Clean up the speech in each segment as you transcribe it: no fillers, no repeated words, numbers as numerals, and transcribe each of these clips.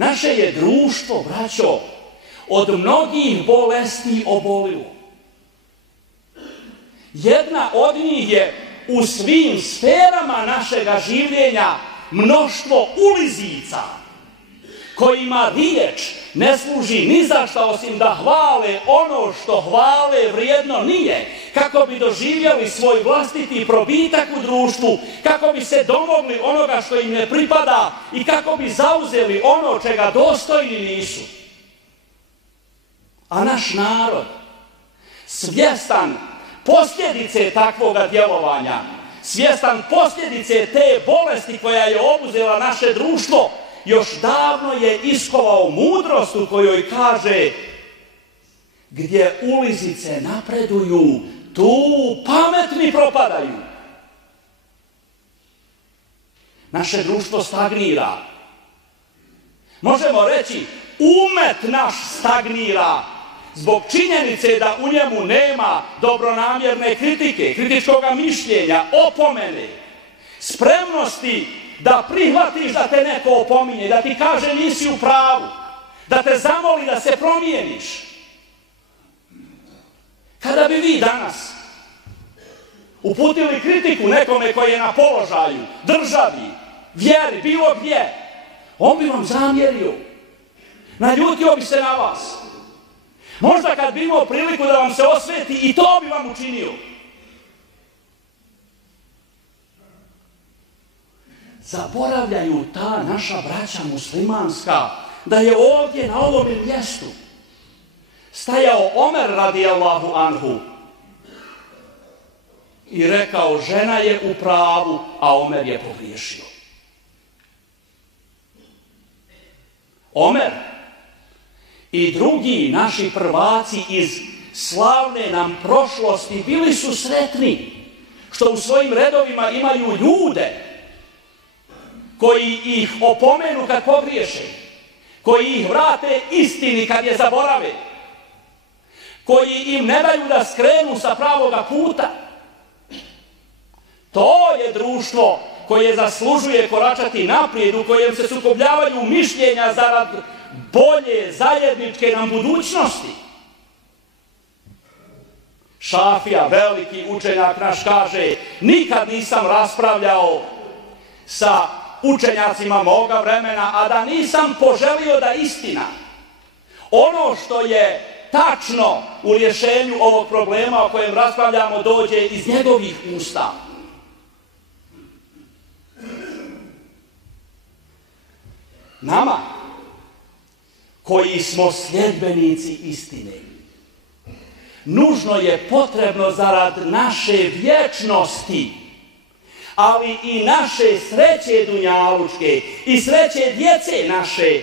Naše je društvo, braćo, od mnogih bolesti obolilo. Jedna od njih je u svim sferama našega življenja mnoštvo ulizica kojima riječ ne služi ni za šta osim da hvale ono što hvale vrijedno nije, kako bi doživjeli svoj vlastiti probitak u društvu, kako bi se domogli onoga što im ne pripada i kako bi zauzeli ono čega dostojni nisu. A naš narod, svjestan posljedice takvoga djelovanja, svjestan posljedice te bolesti koja je obuzela naše društvo, još davno je iskovao mudrost u kojoj kaže: gdje ulizice napreduju, tu pametni propadaju. Naše društvo stagnira. Možemo reći, umet naš stagnira zbog činjenice da u njemu nema dobronamjerne kritike, kritičkog mišljenja, opomene, spremnosti da prihvatiš da te neko opominje, da ti kaže nisi u pravu, da te zamoli da se promijeniš. Kada bi vi danas uputili kritiku nekome koji je na položaju, državi, vjeri, bilo gdje, on bi vam zamjerio, naljutio bi se na vas. Možda kad bi imao priliku da vam se osveti, i to bi vam učinio. Zaboravljaju ta naša braća muslimanska da je ovdje na ovom mjestu stajao Omer radijallahu anhu i rekao: žena je u pravu, a Omer je pogriješio. Omer i drugi naši prvaci iz slavne nam prošlosti bili su sretni što u svojim redovima imaju ljude koji ih opomenu kad pogriješe, koji ih vrate istini kad je zaborave, koji im ne daju da skrenu sa pravoga puta. To je društvo koje zaslužuje koračati naprijed, u kojem se sukobljavaju mišljenja zarad bolje zajedničke nam budućnosti. Šafija, veliki učenjak naš, kaže: nikad nisam raspravljao sa učenjacima moga vremena, a da nisam poželio da istina, ono što je tačno u rješenju ovog problema o kojem raspravljamo, dođe iz njegovih usta. Nama, koji smo sljedbenici istine, nužno je potrebno zarad naše vječnosti, ali i naše sreće dunjalučke i sreće djece naše,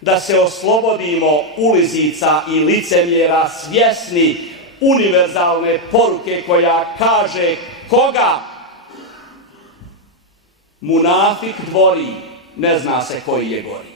da se oslobodimo ulizica i licemjera, svjesni univerzalne poruke koja kaže: koga munafik dvori, ne zna se koji je gori.